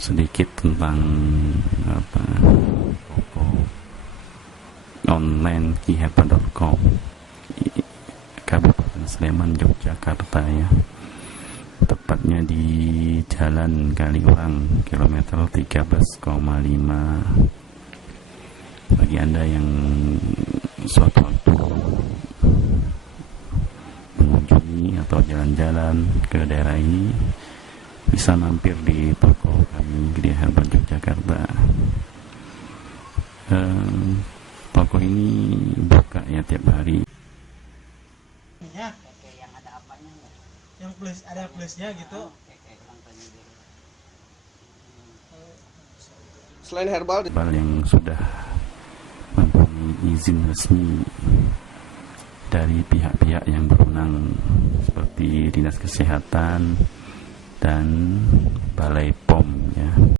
sedikit tentang toko online kiherbal.com, Kabupaten Sleman, Yogyakarta ya. Tepatnya di Jalan Kaliurang, kilometer 13,5. Bagi Anda yang suatu waktu mengunjungi atau jalan-jalan ke daerah ini, bisa mampir di toko kami di Herbal Yogyakarta. Toko ini buka ya tiap hari. Ya. Yang ada apanya enggak? Yang plus ada plusnya gitu. Selain herbal yang sudah mempunyai izin resmi dari pihak-pihak yang berwenang seperti Dinas Kesehatan dan Balai